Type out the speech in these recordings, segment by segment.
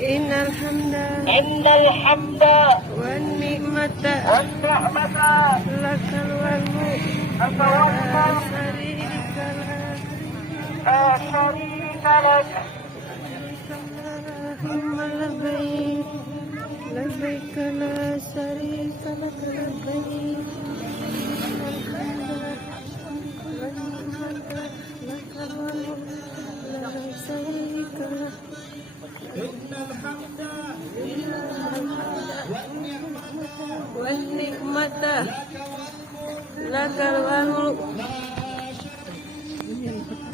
إن الحمد والنعمة لك الملك لا شريك لك اللهم لبيك لا شريك لك لبيك لك الملك لا شريك لك والنعمة لك الملك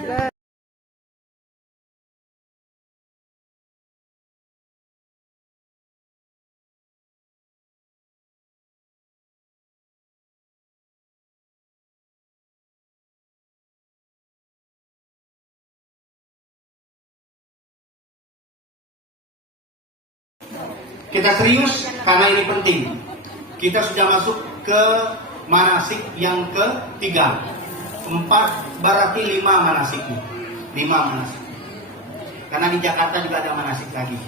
لا Kita serius karena ini penting. Kita sudah masuk ke manasik yang ketiga. 4 berarti 5 manasiknya. 5 manasik. Karena di Jakarta juga ada manasik lagi.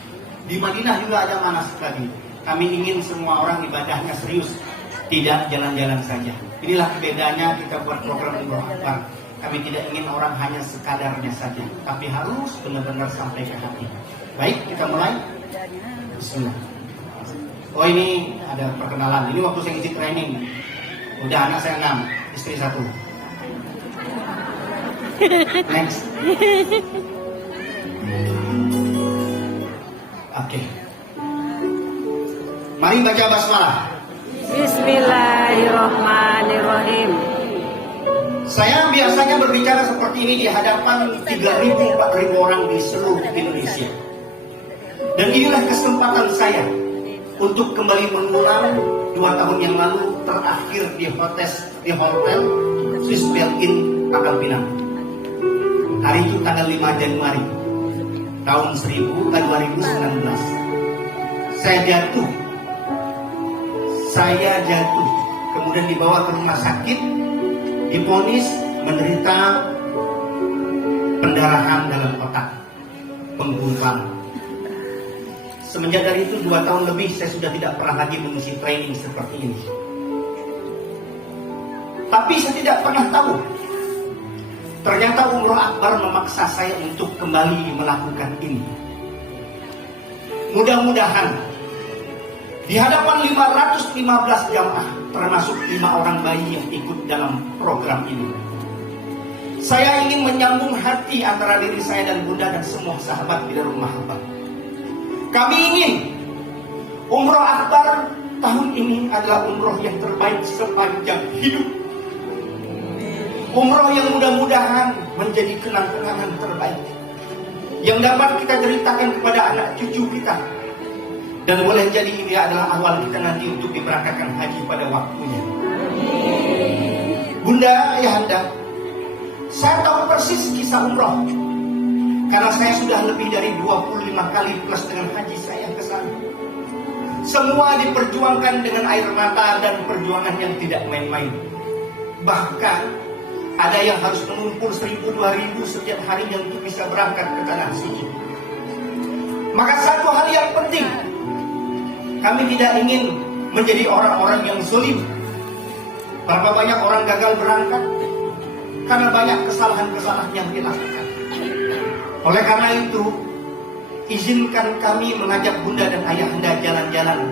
Di Madinah juga ada manasik lagi. Kami ingin semua orang ibadahnya serius, tidak jalan-jalan saja. Inilah bedanya kita buat program Umroh Akbar. Kami tidak ingin orang hanya sekadarnya saja, tapi harus benar-benar sampai ke hati. Baik, kita mulai. Bismillah. Oh, ini ada perkenalan. Ini waktu saya ngisi training. Udah anak saya 6, istri 1. Next. Oke. Mari baca basmalah. Bismillahirrahmanirrahim. Saya biasanya berbicara seperti ini di hadapan 3.000-4.000 orang di seluruh Indonesia. Dan inilah kesempatan saya untuk kembali mengulang 2 tahun yang lalu terakhir di hotel Swiss Belkin Pangkal Pinang. Hari itu tanggal 5 Januari tahun 2019. Saya jatuh, kemudian dibawa ke rumah sakit, divonis menderita pendarahan dalam otak, penggumpalan. Semenjak dari itu 2 tahun lebih saya sudah tidak pernah lagi mengisi training seperti ini. Tapi saya tidak pernah tahu, ternyata Umroh Akbar memaksa saya untuk kembali melakukan ini. Mudah-mudahan di hadapan 515 jamaah, termasuk 5 orang bayi yang ikut dalam program ini, saya ingin menyambung hati antara diri saya dan Bunda dan semua sahabat di rumah Akbar. Kami ingin Umroh Akbar tahun ini adalah umroh yang terbaik sepanjang hidup. Umroh yang mudah-mudahan menjadi kenang-kenangan terbaik yang dapat kita ceritakan kepada anak cucu kita. Dan boleh jadi ini adalah awal kita nanti untuk diberangkatkan haji pada waktunya. Bunda, Ayahanda, saya tahu persis kisah umroh. Karena saya sudah lebih dari 25 kali plus dengan haji saya ke sana. Semua diperjuangkan dengan air mata dan perjuangan yang tidak main-main. Bahkan ada yang harus mengumpul 1.000-2.000 setiap harinya untuk bisa berangkat ke tanah suci. Maka satu hal yang penting, kami tidak ingin menjadi orang-orang yang zalim. Berapa banyak orang gagal berangkat karena banyak kesalahan-kesalahan yang dilakukan. Oleh karena itu, izinkan kami mengajak Bunda dan Ayahanda jalan-jalan,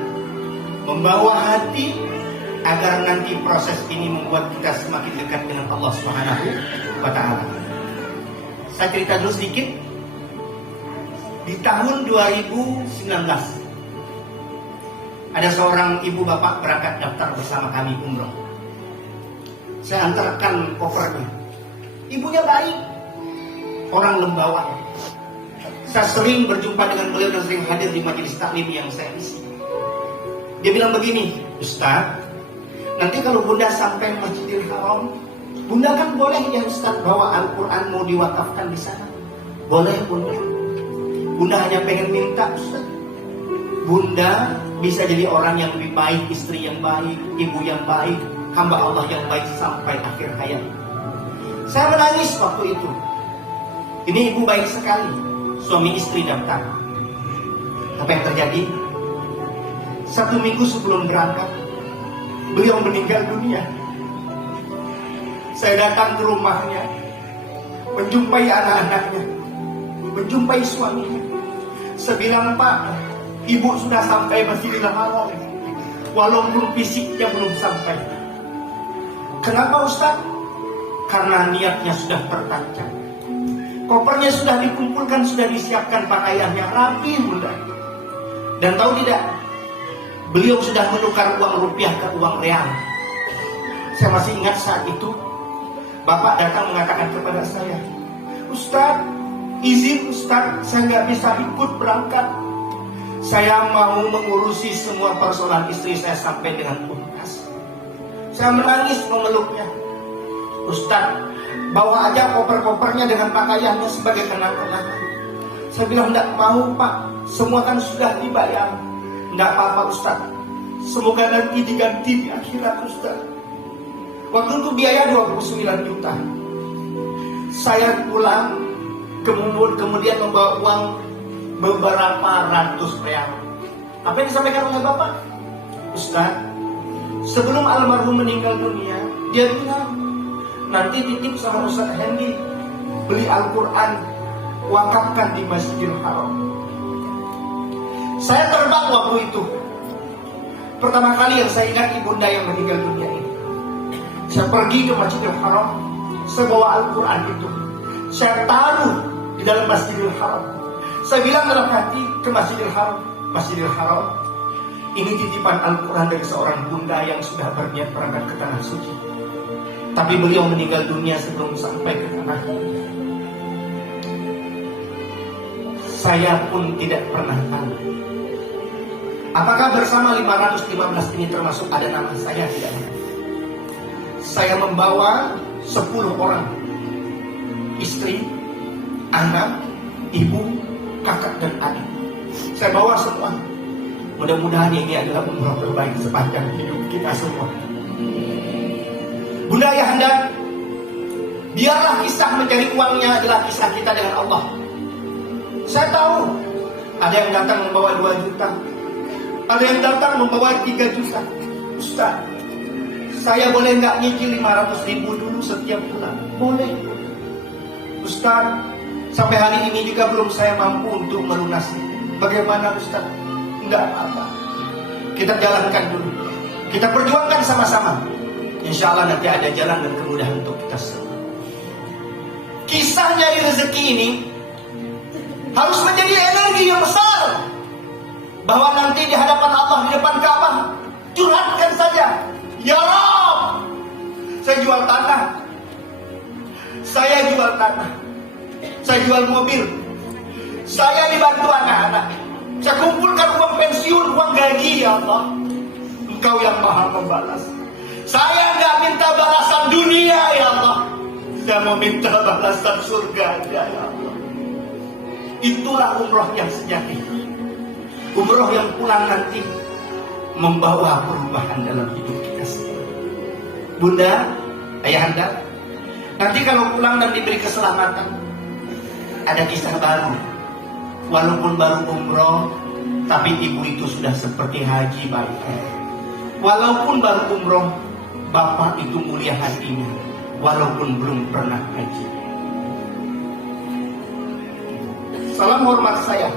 membawa hati agar nanti proses ini membuat kita semakin dekat dengan Allah Subhanahu wa Ta'ala. Saya cerita dulu sedikit. Di tahun 2019 ada seorang ibu bapak berangkat daftar bersama kami umroh. Saya antarkan kopernya. Ibunya baik, orang Lembawan. Saya sering berjumpa dengan beliau dan sering hadir di majelis taklim yang saya isi. Dia bilang begini, Ustaz, nanti kalau Bunda sampai Masjidil Haram, Bunda kan boleh ya Ustaz bawa Al-Quran mau diwakafkan di sana. Boleh Bunda. Bunda hanya pengen minta Ustaz, Bunda bisa jadi orang yang lebih baik, istri yang baik, ibu yang baik, hamba Allah yang baik sampai akhir hayat. Saya menangis waktu itu. Ini ibu baik sekali, suami istri daftar. Apa yang terjadi? 1 minggu sebelum berangkat, beliau meninggal dunia. Saya datang ke rumahnya, menjumpai anak-anaknya, menjumpai suaminya. Saya bilang, Pak, ibu sudah sampai Masjidil Haram, walaupun fisiknya belum sampai. Kenapa Ustaz? Karena niatnya sudah tertancap. Kopernya sudah dikumpulkan, sudah disiapkan pakaiannya rapi, Bunda. Dan tahu tidak, beliau sudah menukar uang rupiah ke uang real. Saya masih ingat saat itu, Bapak datang mengatakan kepada saya, Ustaz, izin Ustaz, saya nggak bisa ikut berangkat. Saya mau mengurusi semua persoalan istri saya sampai dengan tuntas. Saya menangis memeluknya. Ustaz, bawa aja koper-kopernya dengan pakaiannya sebagai kenang-kenangan. Saya bilang, enggak mau Pak, semua kan sudah dibayar. Enggak apa-apa Ustaz, semoga nanti diganti di akhirat Ustaz. Waktu itu biaya 29 juta. Saya pulang, kemudian membawa uang beberapa ratus real. Apa yang disampaikan oleh Bapak? Ustaz, sebelum almarhum meninggal dunia, dia bilang, nanti titip sama Ustaz Hendy, beli Al-Quran, wakafkan di Masjidil Haram. Saya terbang waktu itu. Pertama kali yang saya ingat ibunda yang meninggal dunia ini. Saya pergi ke Masjidil Haram, saya bawa Al-Quran itu, saya taruh di dalam Masjidil Haram. Saya bilang dalam hati ke Masjidil Haram, Masjidil Haram, ini titipan Al-Quran dari seorang bunda yang sudah berniat berangkat ke tanah suci. Tapi beliau meninggal dunia sebelum sampai ke tanah. Saya pun tidak pernah tahu apakah bersama 515 ini termasuk ada nama saya, tidak ada. Saya membawa 10 orang, istri, anak, ibu, kakak dan adik. Saya bawa semua. Mudah-mudahan ini adalah umrah terbaik sepanjang hidup kita semua. Bunda Ayahanda, biarlah kisah mencari uangnya adalah kisah kita dengan Allah. Saya tahu ada yang datang membawa 2 juta, ada yang datang membawa 3 juta. Ustaz, saya boleh nggak nyicil 500.000 dulu setiap bulan? Boleh. Ustaz, sampai hari ini juga belum saya mampu untuk melunasi. Bagaimana Ustaz? Enggak apa-apa. Kita jalankan dulu. Kita perjuangkan sama-sama. Insya Allah nanti ada jalan dan kemudahan untuk kita semua. Kisah nyari rezeki ini harus menjadi energi yang besar, bahwa nanti di hadapan Allah, di depan Ka'bah, curhatkan saja, Ya Rabb, saya jual tanah, saya jual tanah, saya jual mobil, saya dibantu anak-anak, saya kumpulkan uang pensiun, uang gaji, ya Allah, Engkau yang maha membalas. Saya nggak minta balasan dunia, ya Allah. Saya mau minta balasan surga, ya Allah. Itulah umroh yang sejati. Umroh yang pulang nanti membawa perubahan dalam hidup kita semua. Bunda, Ayahanda, nanti kalau pulang dan diberi keselamatan, ada kisah baru. Walaupun baru umroh, tapi ibu itu sudah seperti haji baiknya. Walaupun baru umroh, Bapak itu mulia hatinya, walaupun belum pernah haji. Salam hormat saya,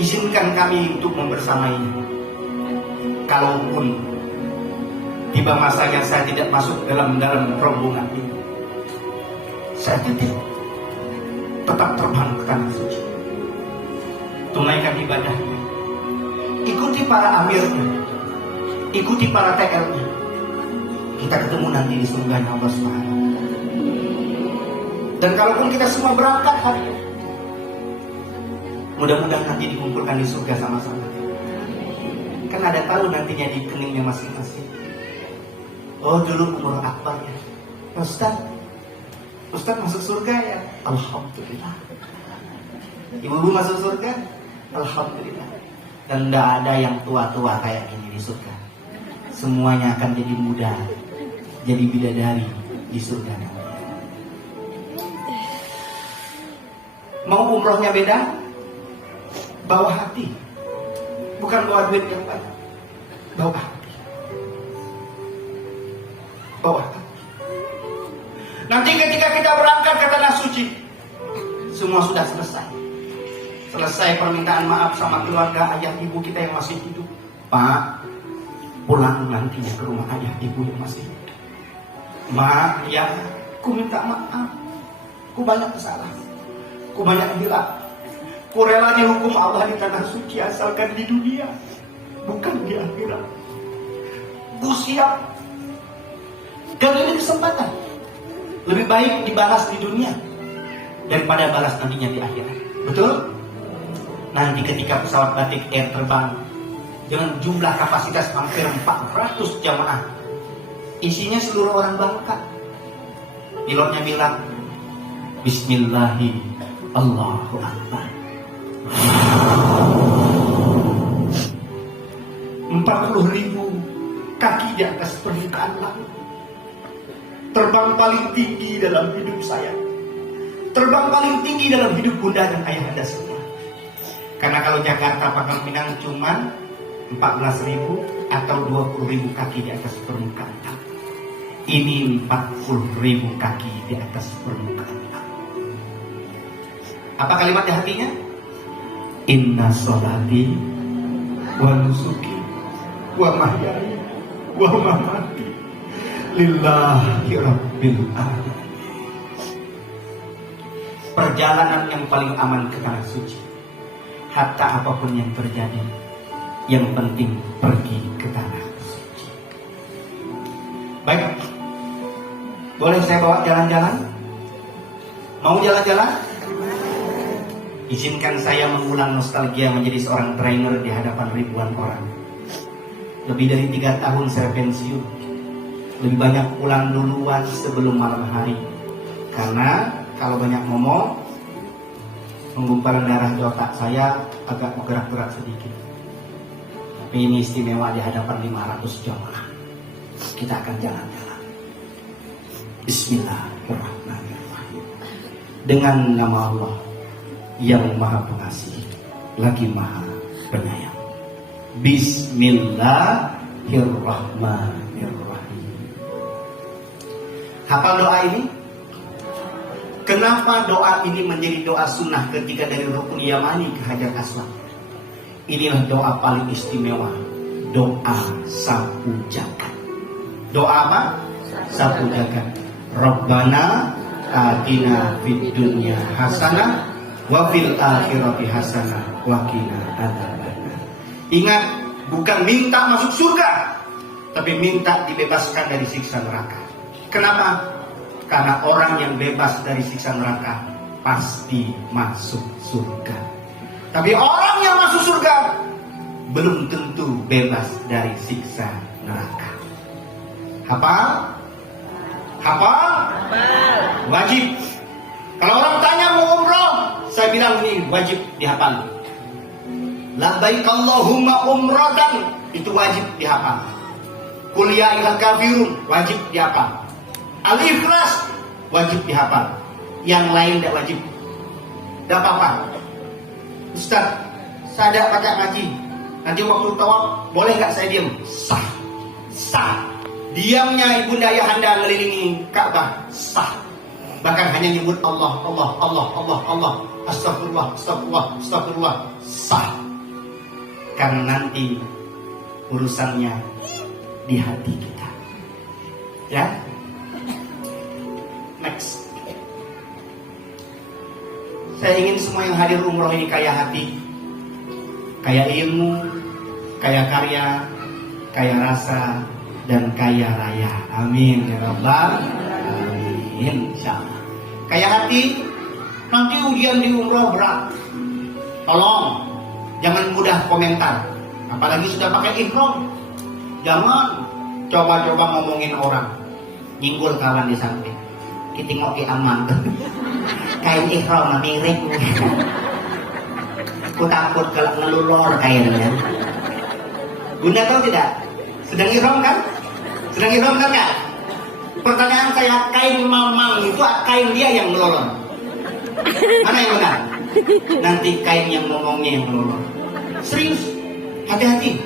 izinkan kami untuk membersamainya. Kalaupun tiba masanya saya tidak masuk dalam rombongan ini, saya tetap terbang ke tanah suci, tunaikan ibadahnya, ikuti para amirnya, ikuti para TR-nya. Kita ketemu nanti di surga Allah Subhanahu wa Ta'ala. Dan kalaupun kita semua berangkat hari ini, mudah-mudahan nanti dikumpulkan di surga sama-sama. Kan ada tahu nantinya di keningnya masing-masing. Oh, dulu umur akbar ya, Ustaz masuk surga ya, Alhamdulillah. Ibu-ibu masuk surga, Alhamdulillah. Dan tidak ada yang tua-tua kayak gini di surga. Semuanya akan jadi muda, jadi bidadari di surga. Mau umrohnya beda? Bawa hati. Bukan bawa duit yang banyak. Bawa hati. Bawa hati. Nanti ketika kita berangkat ke tanah suci, semua sudah selesai. Selesai permintaan maaf sama keluarga ayah ibu kita yang masih hidup. Pak, pulang nantinya ke rumah ayah ibu yang masih hidup. Mak, ya, ku minta maaf. Ku banyak salah. Ku banyak hilaf. Ku relanya hukum Allah di tanah suci asalkan di dunia, bukan di akhirat. Ku siap. Dan ini kesempatan. Lebih baik dibalas di dunia daripada balas nantinya di akhirat. Betul? Nanti ketika pesawat Batik Air terbang dengan jumlah kapasitas hampir 400 jamaah, isinya seluruh orang Bangka. Pilotnya bilang, Bismillahi Allahu Akbar. 40.000 kaki di atas permukaan laut. Terbang paling tinggi dalam hidup saya. Terbang paling tinggi dalam hidup bunda dan ayah anda semua. Karena kalau Jakarta Pangkal Pinang cuman 14.000 atau 20.000 kaki di atas permukaan laut. Ini 40.000 kaki di atas permukaan laut. Apa kalimat di hatinya? Inna sholati wa nusuki wa mahyaya wa mamati lillahi rabbil alamin. Perjalanan yang paling aman ke tanah suci. Hatta apapun yang terjadi, yang penting pergi ke tanah suci. Baik, boleh saya bawa jalan-jalan? Mau jalan-jalan? Izinkan saya mengulang nostalgia menjadi seorang trainer di hadapan ribuan orang. Lebih dari 3 tahun saya pensiun. Lebih banyak pulang duluan sebelum malam hari. Karena kalau banyak ngomong, penggumpalan darah di otak saya agak bergerak-gerak sedikit. Tapi ini istimewa di hadapan 500 jamaah. Kita akan jalan-jalan. Bismillahirrahmanirrahim. Dengan nama Allah yang Maha Pengasih lagi Maha Penyayang. Bismillahirrahmanirrahim. Hafal doa ini? Kenapa doa ini menjadi doa sunnah ketika dari Rukun Yamani ke Hajar Aswad? Inilah doa paling istimewa. Doa sapu jagat. Doa apa? Sapu jagat. Rabbana atina fid dunya hasanah wa fil akhirati hasanah wa qina adzabannar. Ingat, bukan minta masuk surga, tapi minta dibebaskan dari siksa neraka. Kenapa? Karena orang yang bebas dari siksa neraka pasti masuk surga. Tapi orang yang masuk surga belum tentu bebas dari siksa neraka. Hafal? Hafal? Wajib. Kalau orang tanya mau umroh, saya bilang ini wajib dihafal. Labbaik Allahumma umratan, itu wajib dihafal. Qul ya ayyuhal kafirun, wajib dihafal. Al-Ikhlas wajib dihafal. Yang lain tidak wajib. Tidak apa-apa. Ustaz, saya ada pakai ngaji. Nanti waktu tawaf boleh nggak saya diam? Sah. Sah. Diamnya ibunda ayahanda mengelilingi Ka'bah sah. Bahkan hanya nyebut Allah, Allah, Allah, Allah, Allah, astagfirullah, astagfirullah, astagfirullah, sah. Karena nanti urusannya di hati kita. Ya. Next. Saya ingin semua yang hadir umroh ini kaya hati, kaya ilmu, kaya karya, kaya rasa, dan kaya raya. Amin ya Rabbal alamin. Insyaallah. Kaya hati, nanti ujian di umroh berat. Tolong jangan mudah komentar, apalagi sudah pakai ihram. Jangan coba-coba ngomongin orang, nyinggul kawan di samping. Kita ngopi aman tuh. Kain ihram miring. Aku takut kalau ngelulur kainnya. Bunda tahu tidak? Sedang ihram kan? Sedang ihram kan nggak? Pertanyaan saya, kain mamang itu kain dia yang melolong. Mana yang benar? Nanti kain yang ngomongnya yang melolong. Serius, hati-hati.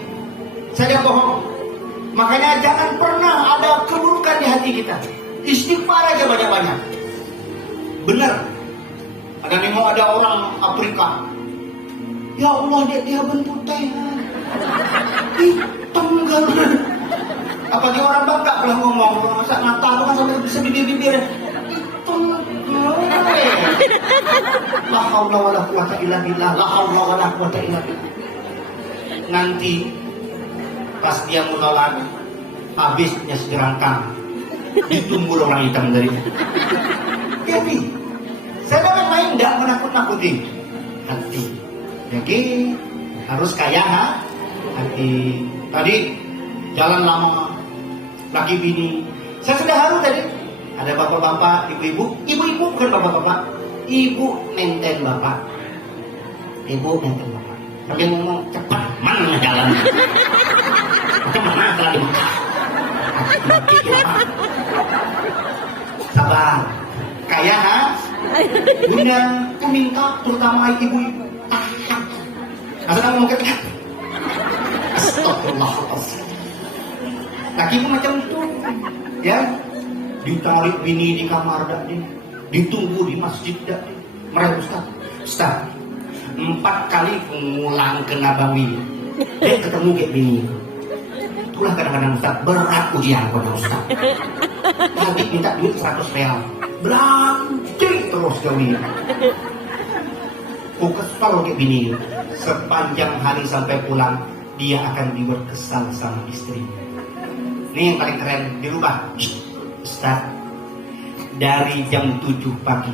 Saya bohong. Makanya jangan pernah ada keburukan di hati kita. Istighfar aja banyak-banyak. Benar. Ada nemo ada orang Afrika. Ya Allah, dia bentuk teh. Hitam kan. Apalagi orang Bangka pernah ngomong, masa mata itu kan sampai bisa bibir-bibir. Hitam. La haula wala quwata illa billah. La haula wala quwata illa billah. Nanti pas dia menolak, habisnya segerangkang. Ditumbul orang hitam dari. Jadi, saya dapat main tidak menakut-nakuti. Hati. Jadi harus kaya, hati. Tadi jalan lama, laki bini. Saya sudah haru tadi. Ada bapak-bapak, ibu-ibu. Ibu-ibu bukan bapak-bapak. Ibu nenten bapak. Ibu nenten bapak. Tapi ngomong cepat, mana jalan? Kemana telah di Mekah? Sabar. Kaya, ha? Bunda, aku minta terutama ibu-ibu tahan. Asal kamu mau kata Astagfirullahaladzim. Lakiku macam itu, ya. Ditarik bini di kamar dak dia, ditunggu di masjid dak dia. Mereka Ustaz, 4 kali pengulang ke Nabawi, dia ketemu kayak bini. Itulah kadang-kadang Ustaz berat ujian pada Ustaz. Nanti minta duit 100 real, berhenti terus kami. Ku kesal kayak bini. Sepanjang hari sampai pulang, dia akan dibuat kesal sama istri. Ini yang paling keren, dirubah. Ustaz, dari jam 7 pagi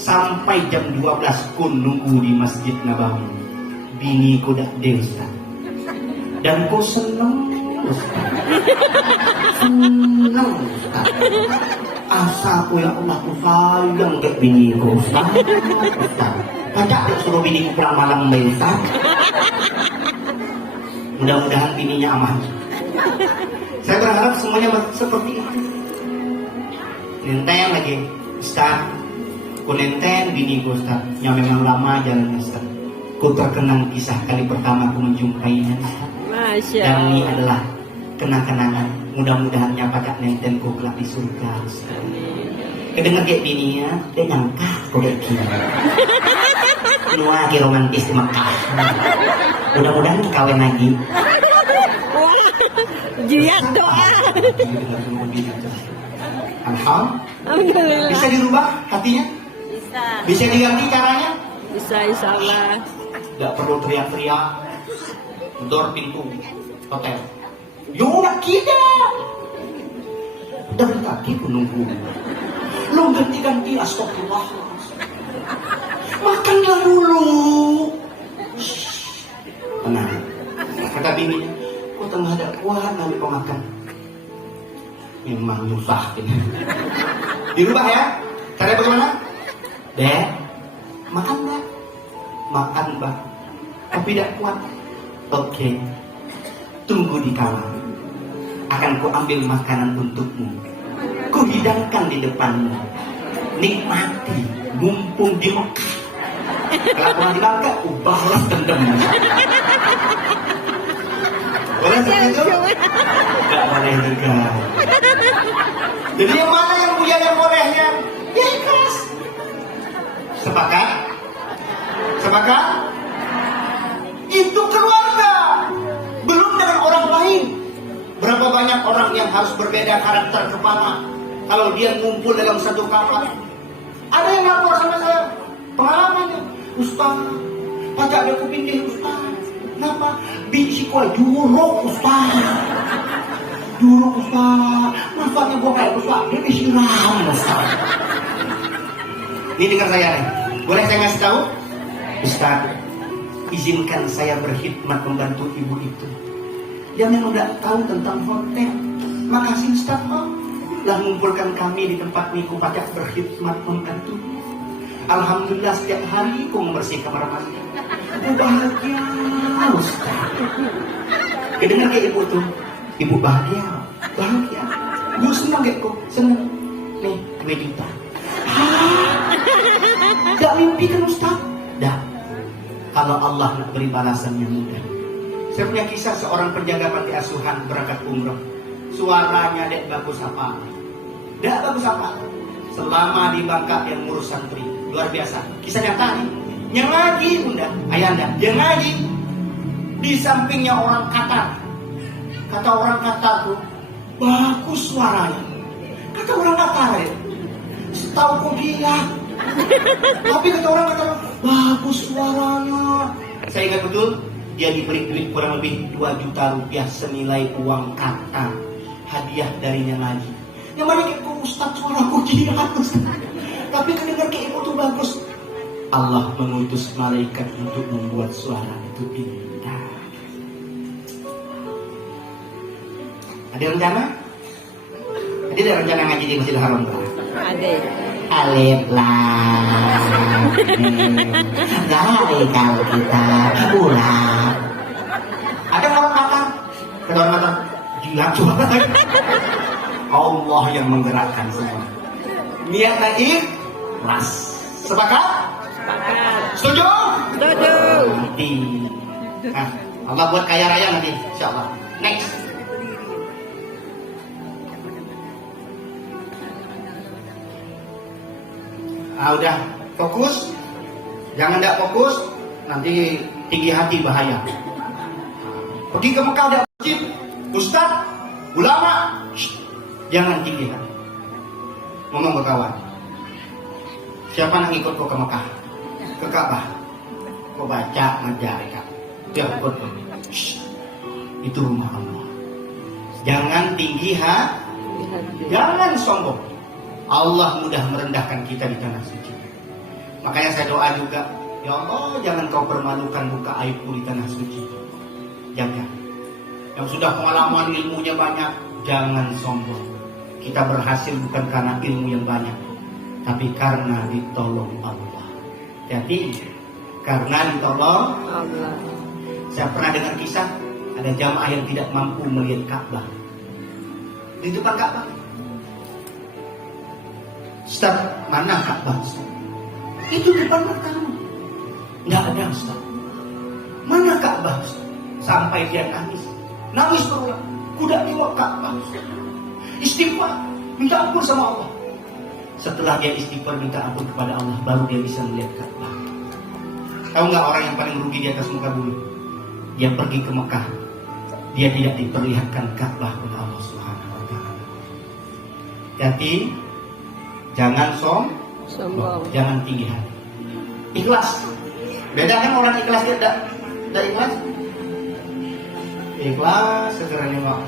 sampai jam 12 ku nunggu di Masjid Nabawi. Bini ku dak de Ustaz. Dan ku seneng Ustaz. Seneng Ustaz. Asaku ya Allah ku sayang ke bini ku Ustaz. Ustaz. Pajak dia suruh bini ku pulang malam Ustaz. Mudah-mudahan bininya aman. Saya berharap semuanya seperti itu. Nenteng lagi, Ustaz. Ku nenteng bini ku Ustaz. Yang memang lama jalannya Ustaz. Ku terkenang kisah kali pertama ku menjumpainya Ustaz. Masya Dan ini Allah. adalah kenang-kenangan. Mudah-mudahannya pada nenten ku kelak di surga Ustaz. Kedengar kayak bininya, dia nyangka ku kayak gini. Nuah ki romantis di Mekah. Mudah-mudahan kawin lagi. Jiat doa. Alhamdulillah. Bisa dirubah hatinya? Bisa. Bisa diganti caranya? Bisa insya Allah. Tidak perlu teriak-teriak. Dor pintu hotel. Yuk kita. Dari tadi menunggu. Lu ganti-ganti astagfirullah. Makanlah dulu. Tenang. Kata bininya, kok tengah ada kuat nanti kau makan. Memang nyusah ini. Dirubah ya. Caranya bagaimana? Dek, makan Mbak. Makan Mbak. Tapi tidak kuat. Oke. Tunggu di kamar. Akan ku ambil makanan untukmu. Ku hidangkan di depanmu. Nikmati. Mumpung di Mekah. Kalau di Bangka, balas dendam. Boleh seperti itu? Gak boleh juga. Jadi yang mana yang punya yang bolehnya? Ya ikhlas. Sepakat? Sepakat? Itu keluarga. Belum dengan orang lain. Berapa banyak orang yang harus berbeda karakter kepala kalau dia ngumpul dalam satu kamar. Ada yang lapor sama saya pengalamannya, Ustaz, pajak dia kupindah Ustaz. Kenapa? Biji kau juruk Ustaz. Juruk Ustaz. Masanya gua kayak Ustaz, dia disiram Ustaz. Ini dengar saya nih. Boleh saya ngasih tahu? Ustaz, izinkan saya berkhidmat membantu ibu itu. Dia memang tidak tahu tentang hotel. Makasih Ustaz, telah mengumpulkan kami di tempat ini. Ku pajak berkhidmat membantu. Alhamdulillah setiap hari ku membersihkan kamar mandi. Ku bahagia Ustaz. Kedengar kayak ibu tuh, ibu bahagia, bahagia. Ibu senang kayak kok, senang. Nih, 2 juta. Gak mimpi kan Ustaz? Dah. Kalau Allah nak beri balasan yang mudah. Saya punya kisah seorang penjaga panti asuhan berangkat umroh. Suaranya dek bagus apa? Dek bagus apa? Selama di Bangka yang ngurus santri. Luar biasa. Kisah nyata nih. Yang lagi bunda, ayanda, yang lagi di sampingnya orang Qatar. Kata orang Qatar tuh, bagus suaranya. Kata orang Qatar ya, setahu kok gila. Tapi kata orang Qatar, bagus suaranya. Saya ingat betul, dia diberi duit kurang lebih 2 juta rupiah senilai uang Qatar. Hadiah darinya lagi. Yang mana kayak Ustaz suaraku gila Ustaz. Tapi kedengar kayak itu tuh bagus. Allah mengutus malaikat untuk membuat suara itu indah. Ada rencana? Ada rencana ngaji di Masjidil Haram? Ada. Alif lam. Dari kalau kita pulang. Ada orang kata, kata orang kata, gila coba. Allah yang menggerakkan semua. Niatnya ikhlas. Sepakat? Sepakat. Setuju? Setuju. Nanti. Nah, Allah buat kaya raya nanti, insyaallah. Next. Udah fokus. Jangan tidak fokus, nanti tinggi hati bahaya. Pergi ke Mekah ada wajib, Ustaz, ulama, jangan tinggi hati. Ngomong ke kawan. Siapa yang ikut kau ke Mekah? Ke Ka'bah. Kau baca ngajar kan? Dia ikut kau. Itu rumah Allah. Jangan tinggi hati. Jangan sombong. Allah mudah merendahkan kita di tanah suci. Makanya saya doa juga, ya Allah jangan kau permalukan muka aibku di tanah suci. Jangan. Yang sudah pengalaman ilmunya banyak, jangan sombong. Kita berhasil bukan karena ilmu yang banyak, tapi karena ditolong Allah. Jadi karena ditolong Allah. Saya pernah dengar kisah ada jamaah yang tidak mampu melihat Ka'bah. Di depan Ka'bah. Ustaz, mana Ka'bah? Itu depan matamu. Tidak ada Ustaz. Mana Ka'bah? Sampai dia nangis. Nangis berulang. Kuda tengok Ka'bah. Istighfar, minta ampun sama Allah. Setelah dia istighfar minta ampun kepada Allah, baru dia bisa melihat Ka'bah. Tahu nggak orang yang paling rugi di atas muka bumi? Dia pergi ke Mekah, dia tidak diperlihatkan Ka'bah oleh Allah Subhanahu Wa Taala. Jadi jangan sombong, jangan tinggi hati. Ikhlas. Beda kan orang ikhlas dia tidak ikhlas. Ikhlas segera nengok.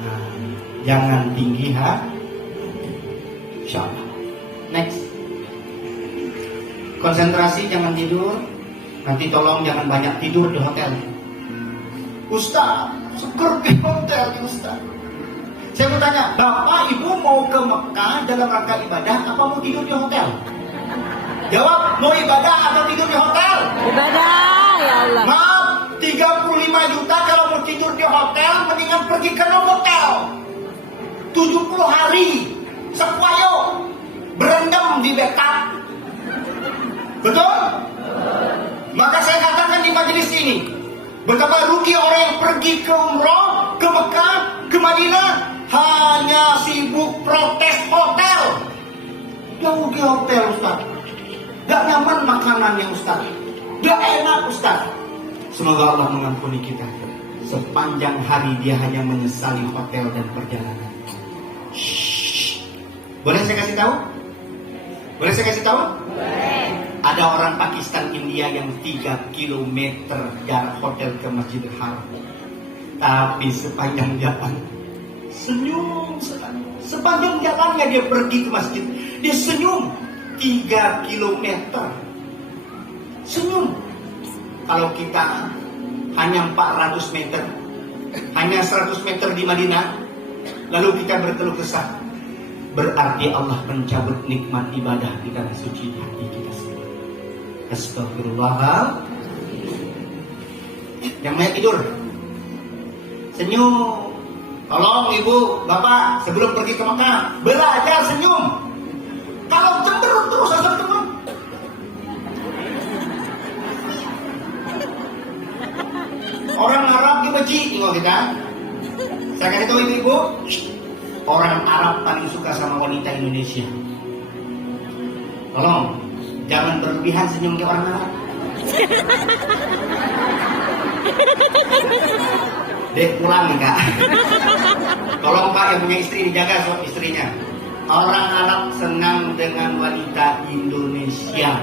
Nah, jangan tinggi hati. Insyaallah. Next. Konsentrasi, jangan tidur. Nanti tolong jangan banyak tidur di hotel. Ustaz, seger di hotel Ustaz. Saya mau tanya, Bapak Ibu mau ke Mekah dalam rangka ibadah apa mau tidur di hotel? Jawab, mau ibadah atau tidur di hotel? Ibadah, ya Allah. Maaf, 35 juta kalau mau tidur di hotel, mendingan pergi ke Novotel. 70 hari, sepuayo, berendam di backup. Betul? Maka saya katakan di majelis ini, betapa rugi orang yang pergi ke umroh, ke Mekah, ke Madinah, hanya sibuk protes hotel. Jauh di hotel Ustaz. Gak nyaman makanannya Ustaz. Gak enak Ustaz. Semoga Allah mengampuni kita. Sepanjang hari dia hanya menyesali hotel dan perjalanan. Shhh. Boleh saya kasih tahu? Boleh saya kasih tahu? Boleh. Ada orang Pakistan India yang 3 km jarak hotel ke Masjidil Haram. Tapi sepanjang jalan senyum sekali. Sepanjang jalannya dia pergi ke masjid, dia senyum 3 km. Senyum. Kalau kita hanya 400 meter, hanya 100 meter di Madinah, lalu kita berkeluh kesah, berarti Allah mencabut nikmat ibadah di tanah suci hati kita sendiri. Astagfirullah. Yang banyak tidur, senyum. Tolong ibu, bapak sebelum pergi ke Mekah belajar senyum. Kalau cemberut terus asal teman, Orang Arab dibenci, tengok kita. Saya kasih tahu ibu-ibu, orang Arab paling suka sama wanita Indonesia. Tolong, jangan berlebihan senyum ke orang Arab. Dek pulang nih kak. Tolong pak yang punya istri dijaga soal istrinya. Orang Arab senang dengan wanita Indonesia.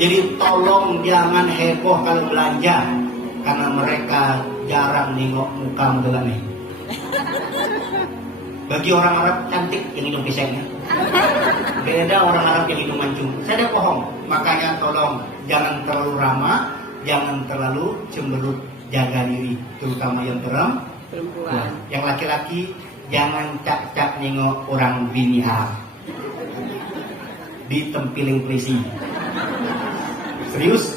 Jadi tolong jangan heboh kalau belanja, karena mereka jarang nengok muka modelannya. Bagi orang Arab cantik yang hidung pisengnya. Beda orang Arab yang hidung mancung. Saya tidak bohong. Makanya tolong jangan terlalu ramah, jangan terlalu cemberut, jaga diri, terutama yang perempuan. Yang laki-laki jangan cak-cak nengok orang bini Arab. Ditempiling polisi. Serius?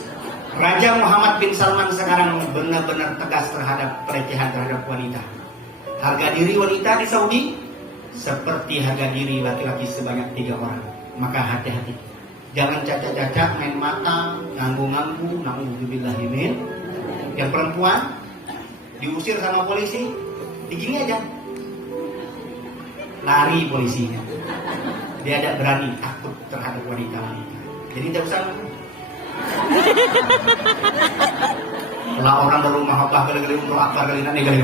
Raja Muhammad bin Salman sekarang benar-benar tegas terhadap pelecehan terhadap wanita. Harga diri wanita di Saudi seperti harga diri laki-laki sebanyak 3 orang. Maka hati-hati. Jangan cacat-cacat, main mata, nganggu-nganggu, na'udzubillahi min. Yang perempuan diusir sama polisi, digini aja. Lari polisinya. Dia tidak berani, takut terhadap wanita-wanita. Jadi tidak usah. Kalau orang baru mahabbah kali-kali untuk akbar kali nanti kali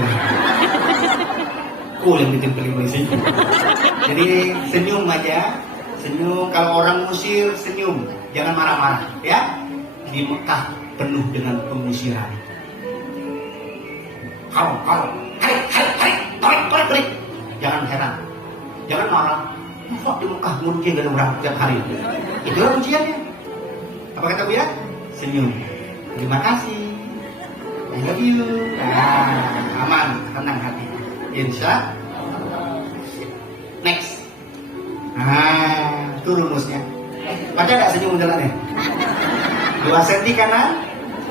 yang ditempeli polisi. Jadi senyum aja, senyum. Kalau orang musir senyum, jangan marah-marah, ya. Di Mekah penuh dengan pengusiran. Kalau, tarik. Jangan heran, jangan marah. Kok di Mekah mungkin gak ada orang tiap hari? Itulah ujiannya. Apa kata Buya? Senyum. Terima kasih. I love you. Aman, tenang hati. Insya Allah. Next. Itu rumusnya. Baca gak senyum jalannya? 2 cm kanan,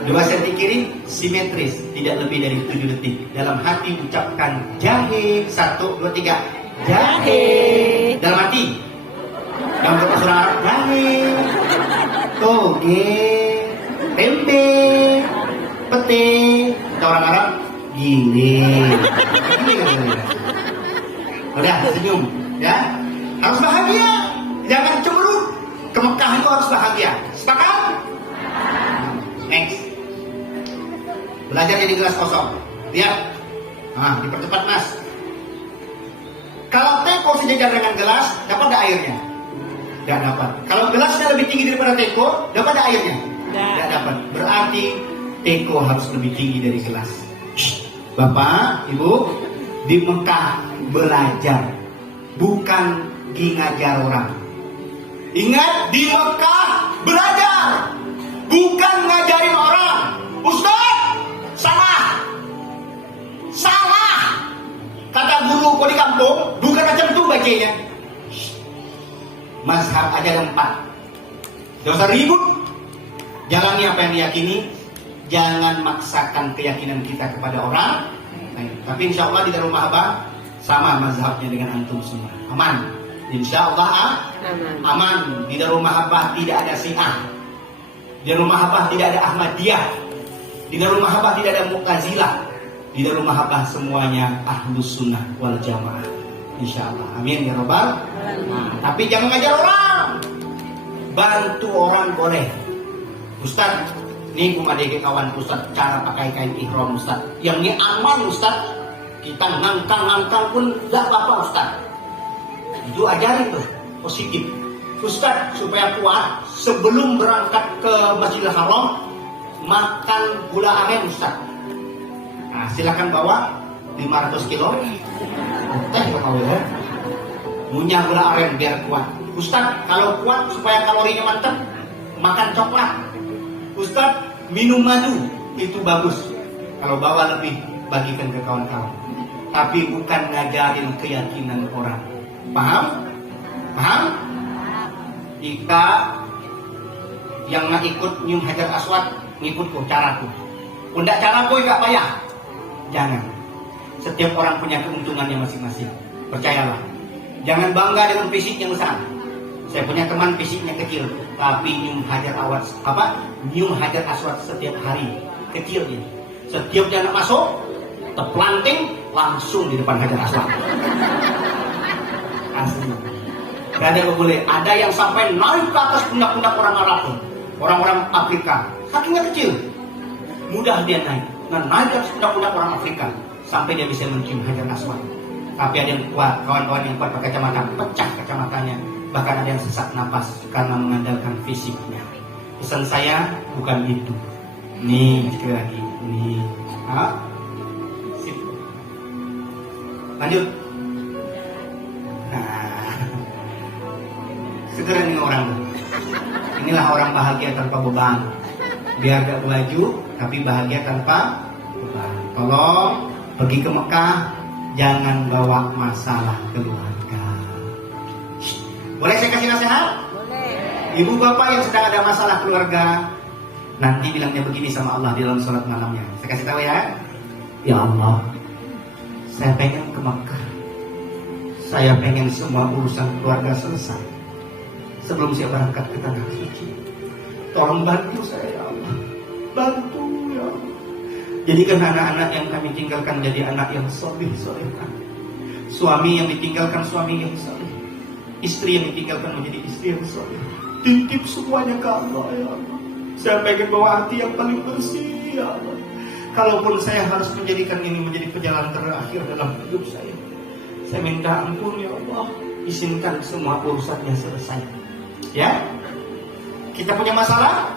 2 cm kiri, simetris. Tidak lebih dari 7 detik. Dalam hati ucapkan jahe. 1, 2, 3. Jahe. Dalam hati. Dalam bahasa Arab jahe. Toge, tempe, pete. Kita orang Arab gini. Udah senyum, ya. Harus bahagia, jangan cemberut. Ke Mekah itu harus bahagia. Sepakat? Next. Belajar jadi gelas kosong. Lihat. Dipercepat mas. Kalau teko sejajar dengan gelas, dapat ada airnya? Tidak dapat. Kalau gelasnya lebih tinggi daripada teko, dapat ada airnya? Tidak dapat. Berarti teko harus lebih tinggi dari gelas. Bapak, Ibu, di Mekah belajar, bukan ngajar orang. Ingat, di Mekah belajar, bukan ngajarin orang. Ustaz, salah. Kata guru kau di kampung, bukan macam itu bacanya. Mazhab aja 4. Jangan usah ribut. Jalani apa yang diyakini. Jangan maksakan keyakinan kita kepada orang. Tapi insya Allah di Darul Mahabbah sama mazhabnya dengan antum semua. Aman. Insya Allah aman. Di Darul Mahabbah tidak ada Syiah. Di Darul Mahabbah tidak ada Ahmadiyah. Di Darul Mahabbah tidak ada Mu'tazilah. Di Darul Mahabbah semuanya Ahlus Sunnah wal Jamaah. Insya Allah. Amin ya Rabbal. Tapi jangan ngajar orang. Bantu orang boleh. Ustaz, ini aku ada kawan Ustaz, cara pakai kain ihram Ustaz. Yang ini aman Ustaz. Kita ngangkang pun gak apa-apa Ustaz. Itu ajarin tuh, positif. Ustaz, supaya kuat, sebelum berangkat ke Masjidil Haram, makan gula aren Ustaz. Nah, silakan bawa 500 kilo. Ya. Munyah gula aren biar kuat. Ustaz, kalau kuat supaya kalorinya mantap, makan coklat. Ustaz, minum madu, itu bagus. Kalau bawa lebih, bagikan ke kawan-kawan. Tapi bukan ngajarin keyakinan orang. Paham? Jika yang nggak ikut nyium hajar aswad, ngikutku caraku. Undak caraku nggak payah. Jangan. Setiap orang punya keuntungannya masing-masing. Percayalah. Jangan bangga dengan fisik yang besar. Saya punya teman fisiknya kecil, tapi nyium hajar aswad setiap hari, kecil dia. Setiap dia nak masuk, terplanting langsung di depan Hajar Aswad. Asli. Gak ada boleh. Ada yang sampai naik ke atas pundak-pundak orang Arab tuh, orang-orang Afrika. Sakingnya kecil, mudah dia naik. Nah, naik ke atas pundak-pundak orang Afrika sampai dia bisa mencium Hajar Aswad. Tapi ada yang kuat, kawan-kawan yang kuat pakai kacamata, pecah kacamatanya. Bahkan ada yang sesak napas karena mengandalkan fisiknya. Pesan saya bukan itu. Nih, sekali lagi. Nih. Sip. Lanjut. Nah. Segera nih orang. Inilah orang bahagia tanpa beban. Biar gak baju, tapi bahagia tanpa beban. Tolong pergi ke Mekah, jangan bawa masalah keluarga. Boleh saya kasih nasihat? Boleh. Ibu bapak yang sedang ada masalah keluarga, nanti bilangnya begini sama Allah di dalam sholat malamnya. Saya kasih tahu ya. Ya Allah, saya pengen ke Mekah. Saya pengen semua urusan keluarga selesai sebelum saya berangkat ke tanah suci. Tolong bantu saya ya Allah. Bantu ya Allah. Jadikan anak-anak yang kami tinggalkan jadi anak yang soleh. Suami yang ditinggalkan suami yang soleh. Istri yang ditinggalkan menjadi istri yang soleh. Titip semuanya ke Allah ya Allah. Saya pengen bawa hati yang paling bersih ya Allah. Kalaupun saya harus menjadikan ini menjadi perjalanan terakhir dalam hidup saya minta ampun ya Allah. Izinkan semua urusannya selesai. Ya? Kita punya masalah?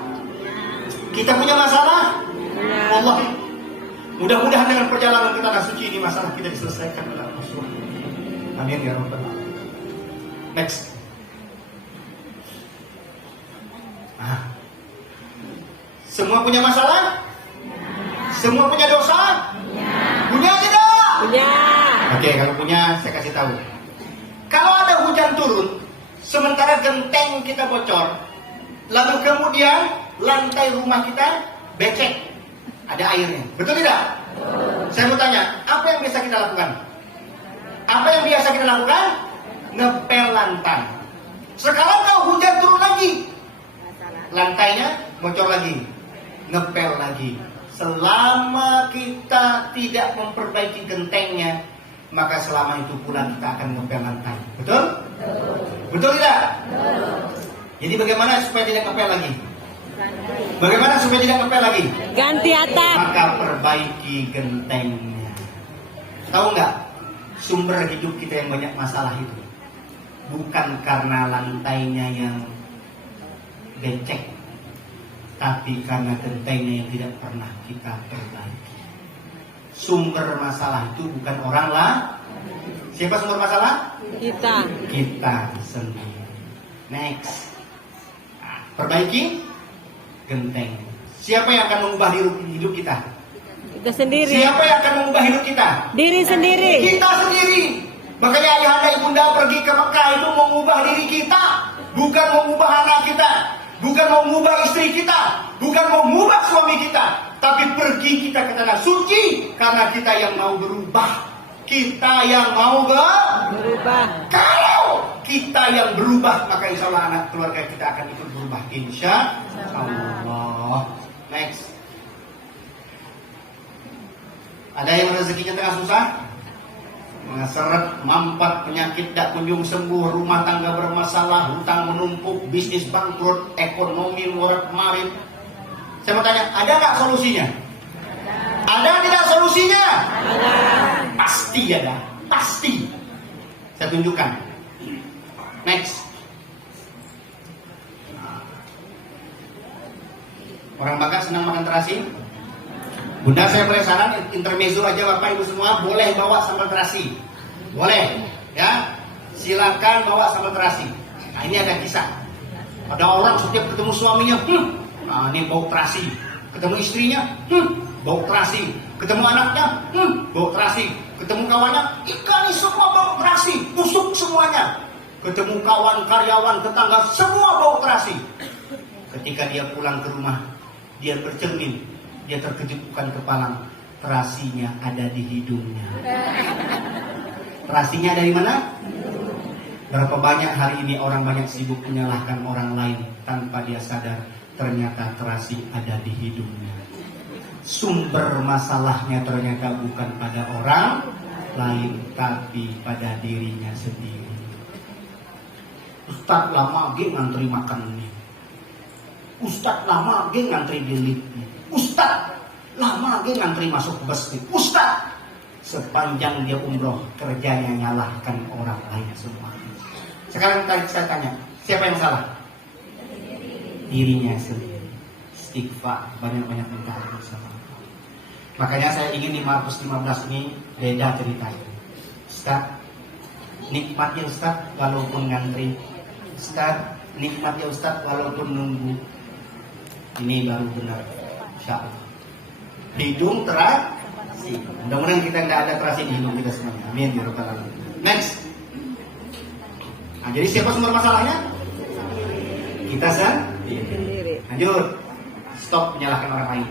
Kita punya masalah? Allah. Mudah-mudahan dengan perjalanan ke tanah suci ini masalah kita diselesaikan oleh Allah. Amin ya Rabbal alamin. Next. Semua punya masalah? Semua punya dosa? Punya tidak? Punya. Oke, kalau punya saya kasih tahu. Kalau ada hujan turun, sementara genteng kita bocor, lalu kemudian lantai rumah kita becek, ada airnya, betul tidak? Saya mau tanya, apa yang biasa kita lakukan? Apa yang biasa kita lakukan? Ngepel lantai. Sekarang kalau hujan turun lagi, lantainya bocor lagi, ngepel lagi. Selama kita tidak memperbaiki gentengnya, maka selama itu pula kita akan ngepel lantai. Betul? Betul tidak? Jadi bagaimana supaya tidak ngepel lagi? Bagaimana supaya tidak ngepel lagi? Ganti atap. Maka perbaiki gentengnya. Tahu nggak? Sumber hidup kita yang banyak masalah itu bukan karena lantainya yang becek, tapi karena gentengnya yang tidak pernah kita perbaiki. Sumber masalah itu bukan orang lah. Siapa sumber masalah? Kita. Kita sendiri. Next. Perbaiki genteng. Siapa yang akan mengubah hidup kita? Kita sendiri. Siapa yang akan mengubah hidup kita? Diri sendiri. Kita sendiri. Makanya ayahanda ibunda pergi ke Mekah itu mengubah diri kita, bukan mengubah anak kita, bukan mengubah istri kita, bukan mengubah suami kita, tapi pergi kita ke tanah suci karena kita yang mau berubah. Kita yang mau berubah. Kalau kita yang berubah, maka insya Allah anak keluarga kita akan ikut berubah. Insya Allah. Next. Ada yang rezekinya tengah susah? Seret, mampat, penyakit tak kunjung sembuh, rumah tangga bermasalah, hutang menumpuk, bisnis bangkrut, ekonomi morat marit. Saya mau tanya, ada nggak solusinya? Ada tidak solusinya? Ada. Pasti ada, pasti. Saya tunjukkan. Next. Orang Bakat senang makan terasi? Bunda, saya boleh saran intermezzo aja Bapak Ibu semua, boleh bawa sambal terasi. Boleh, ya. Silakan bawa sambal terasi. Nah, ini ada kisah. Ada orang setiap ketemu suaminya, nah ini bau terasi. Ketemu istrinya, bau terasi. Ketemu anaknya, bau terasi. Ketemu kawannya, ikan ini semua bau terasi. Tusuk semuanya. Ketemu kawan, karyawan, tetangga, semua bau terasi. Ketika dia pulang ke rumah, dia bercermin. Dia terkejut bukan kepalang, terasinya ada di hidungnya. Terasinya dari mana? Berapa banyak hari ini orang banyak sibuk menyalahkan orang lain tanpa dia sadar ternyata terasi ada di hidungnya. sumber masalahnya ternyata bukan pada orang lain, tapi pada dirinya sendiri. Ustadz lama ge ngantri makan nih. Ustadz lama ge ngantri di lift nih. Ustadz lama ge ngantri masuk bus nih. Ustadz sepanjang dia umroh kerjanya nyalahkan orang lain semua. Sekarang saya tanya, siapa yang salah? Dirinya sendiri. Istighfar, banyak-banyak minta ampun sama Allah. Makanya saya ingin di Markus 15 ini beda ceritanya. Ustaz, nikmat ya Ustaz walaupun ngantri. Ustaz, nikmat ya Ustaz walaupun nunggu. Ini baru benar, insya Allah. Hidung terasi. Mudah-mudahan kita tidak ada terasi di hidung kita semuanya. Amin ya rabbal alamin. Next. Nah, jadi siapa sumber masalahnya? Kita sendiri. Sendiri. Lanjut. Stop menyalahkan orang lain.